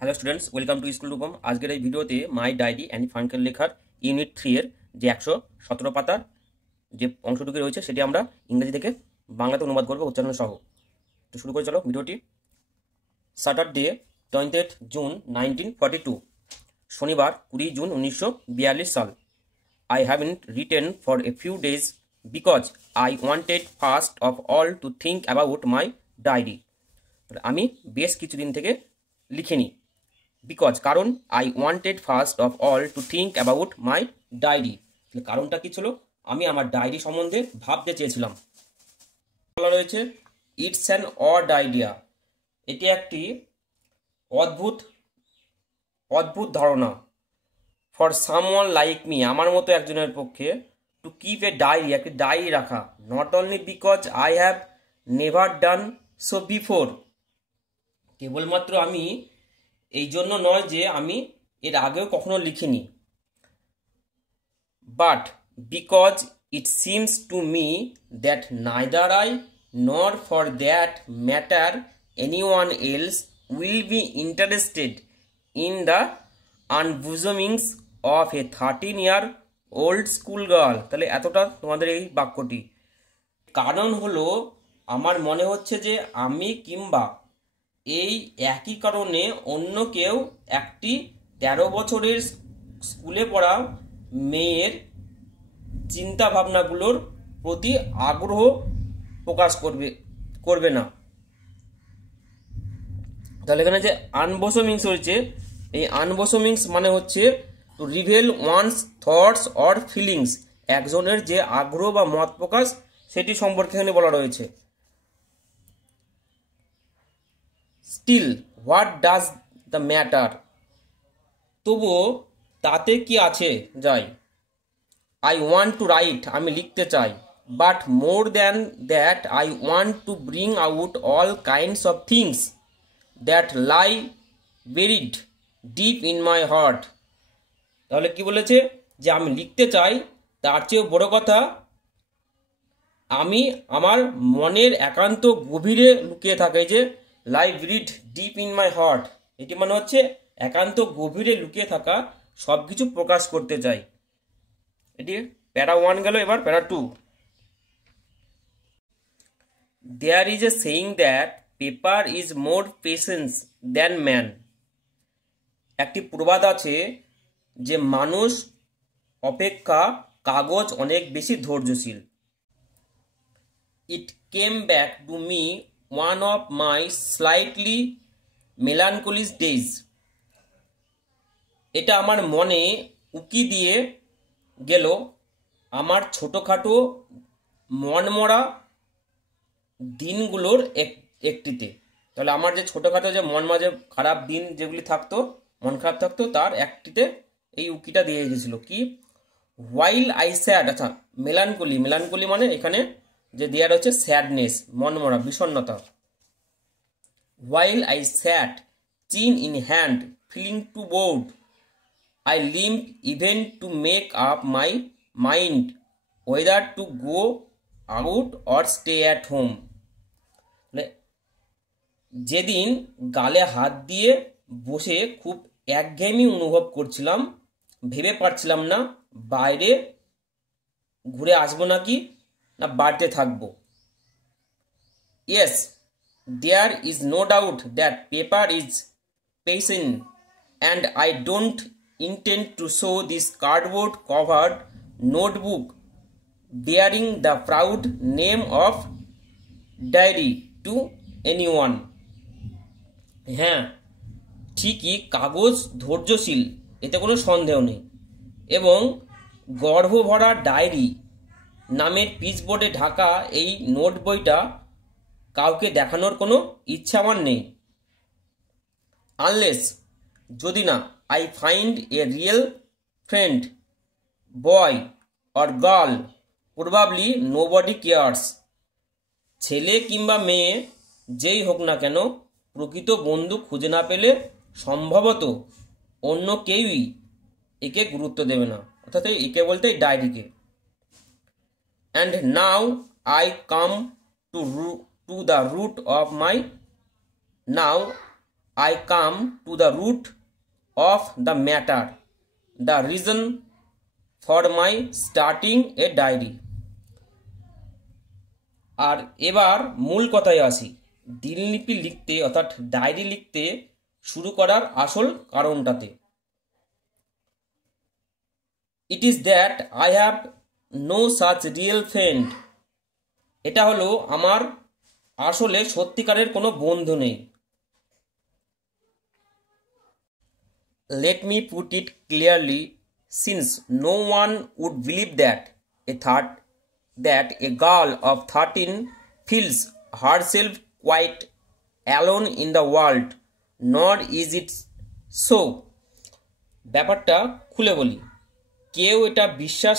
Hello students, welcome to school Rupam. আজকের এই ভিডিওতে মাই ডায়েরি অ্যানি ফাঙ্কেল লেখার ইউনিট 3 এর যে 117 পাতার যে অংশটুকু রয়েছে সেটি আমরা ইংরেজি থেকে বাংলাতে অনুবাদ করবো উচ্চারণ সহ। তো শুরু করে চলো ভিডিওটি। স্যাটারডে 20 জুন 1942, শনিবার 20 জুন 1942 সাল। I haven't written for a few days because I wanted first of all to think about my diary. আমি বেশ কিছুদিন থেকে লিখিনি। বিকজ কারণ I wanted first of all to think about my diary. কারণটা কি ছিল? আমি আমার ডায়েরি সম্বন্ধে ভাবতে চেয়েছিলাম। বলা রয়েছে ইটস অ্যান অড আইডিয়া, এটি একটি অদ্ভুত ধারণা। ফর সামওয়ান লাইক মি, আমার মতো একজনের পক্ষে, টু কিপ এ ডায়েরি, একটি ডায়েরি রাখা। Not only because I have never done so before, কেবলমাত্র আমি এই জন্য নয় যে আমি এর আগেও কখনো লিখিনি, but because it seems to me that neither I nor for that matter any one else will be interested in the unbosomings of a 13-year old school girl. তাহলে এতটা তোমাদের এই বাক্যটি। কারণ হলো আমার মনে হচ্ছে যে আমি কিংবা এই একই কারণে অন্য কেউ একটি 13 বছরের স্কুলে পড়া মেয়ের চিন্তা ভাবনাগুলোর প্রতি আগ্রহ প্রকাশ করবে না। তাহলে এখানে যে আনবসমিংস রয়েছে, এই আনবসমিংস মানে হচ্ছে to reveal one's thoughts or feelings, একজনের যে আগ্রহ বা মত প্রকাশ সেটি সম্পর্কে এখানে বলা রয়েছে। Still what does the matter, তবুও তাতে কি আছে যায়। আই ওয়ান্ট টু রাইট, আমি লিখতে চাই। But more than that I want to bring out all kinds of things that lie buried deep in my heart. তাহলে কি বলেছে? যে আমি লিখতে চাই, তার চেয়েও বড় কথা আমি আমার মনের একান্ত গভীরে লুকিয়ে থাকে, যে lie buried deep in my heart, এটি মানে হচ্ছে একান্ত গভীরে লুকিয়ে থাকা সব কিছু প্রকাশ করতে চাই। এটি প্যারা 1 গেল, এবার para 2। There is a saying that paper is more patience than man. একটি প্রবাদ আছে যে মানুষ অপেক্ষা কাগজ অনেক বেশি ধৈর্যশীল। It came back to me one of my slightly melancholy days. এটা আমার মনে উকি দিয়ে গেল আমার ছোটোখাটো মনমরা দিনগুলোর একটিতে। তাহলে আমার যে ছোটোখাটো যে মন মাঝে খারাপ দিন যেগুলি থাকতো, মন খারাপ থাকতো, তার একটিতে এই উকিটা দিয়ে গেছিল। কি? হোয়াইল আই স্যাড, আচ্ছা মেলানকলি, মেলানকলি মানে এখানে যে দেওয়া রয়েছে স্যাডনেস, মনমরা, বিষণ্ণতা। While I sat chin in hand feeling too bored I limp even to make up my mind whether to go out or stay at home. যেদিন গালে হাত দিয়ে বসে খুব একঘেয়েমি অনুভব করছিলাম, ভেবে পারছিলাম না বাইরে ঘুরে আসবো নাকি না বাড়িতে থাকবো। Yes, there is no doubt that paper is patient and I don't intend to show this cardboard covered notebook bearing the proud name of diary to anyone. হ্যাঁ, ঠিকই কাগজ ধৈর্যশীল, এতে কোনো সন্দেহ নেই, এবং গর্ভ ভরা ডায়েরি নামের পিচবোর্ডে ঢাকা এই নোট বইটা কাউকে দেখানোর কোনো ইচ্ছা আমার নেই। আনলেস, যদি না, I find a real friend, boy or girl, probably nobody cares. ছেলে কিংবা মেয়ে যেই হোক না কেন, প্রকৃত বন্ধু খুঁজে না পেলে সম্ভবত অন্য কেউই একে গুরুত্ব দেবে না, অর্থাৎ একে বলতে ডায়েরিকে। And now I come to the root of my now I come to the root of the matter, the reason for my starting a diary. আর এবার মূল কথায় আসি, দিনলিপি লিখতে অর্থাৎ ডায়েরি লিখতে শুরু করার আসল কারণটাতে। It is that I have no such real friend. এটা হলো আমার আসলে সত্যিকারের কোনো বন্ধু নেই। Let me put it clearly, since no one would believe that a girl of 13 feels herself quite alone in the world, nor is it so. ব্যাপারটা খুলে বলি, কেউ এটা বিশ্বাস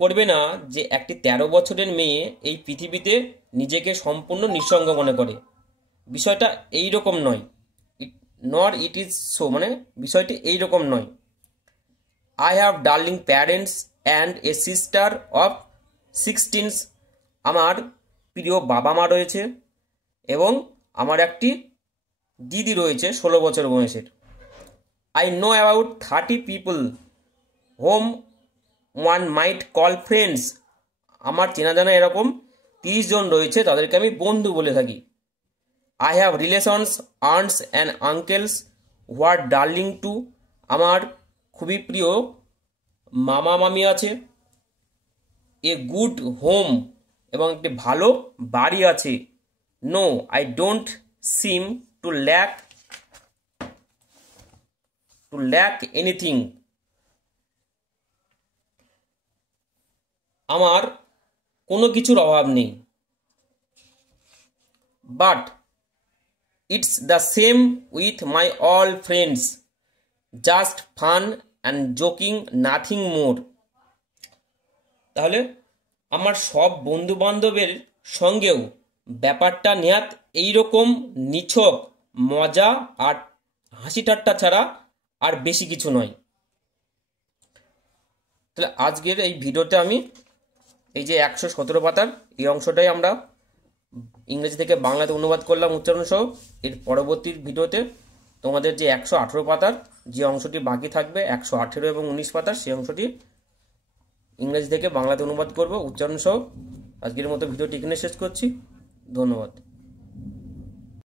করবে না যে একটি 13 বছরের মেয়ে এই পৃথিবীতে নিজেকে সম্পূর্ণ নিঃসঙ্গ মনে করে। বিষয়টা এই রকম নয়। নর ইট ইজ সো, মানে বিষয়টি এইরকম নয়। I have darling parents and a sister of 16। আমার প্রিয় বাবা মা রয়েছে এবং আমার একটি দিদি রয়েছে 16 বছর বয়সের। I know about 30 people whom one might call friends. আমার চেনা জানা এরকম 30 জন রয়েছে, তাদেরকে আমি বন্ধু বলে থাকি। I have relations, aunts and uncles who are darling too. আমার খুবই প্রিয় মামা মামি আছে। এ গুড হোম, এবং একটি ভালো বাড়ি আছে। No, I don't seem to lack anything. আমার কোনো কিছুর অভাব নেই। But it's the same with my all friends, just fun and joking, nothing more. তাহলে আমার সব বন্ধু বান্ধবের সঙ্গেও ব্যাপারটা নেহাত এইরকম নিছক মজা আর হাসি ঠাট্টা ছাড়া আর বেশি কিছু নয়। তাহলে আজকের এই ভিডিওতে আমি এই যে 117 পাতার এই অংশটাই আমরা ইংরেজি থেকে বাংলাতে অনুবাদ করলাম উচ্চারণ সহ। এর পরবর্তী ভিডিওতে তোমাদের যে 118 পাতার যে অংশটি বাকি থাকবে, 118 এবং 19 পাতার, সেই অংশটি ইংরেজি থেকে বাংলাতে অনুবাদ করব উচ্চারণ সহ। আজকের মতো ভিডিওটি এখানে শেষ করছি। ধন্যবাদ।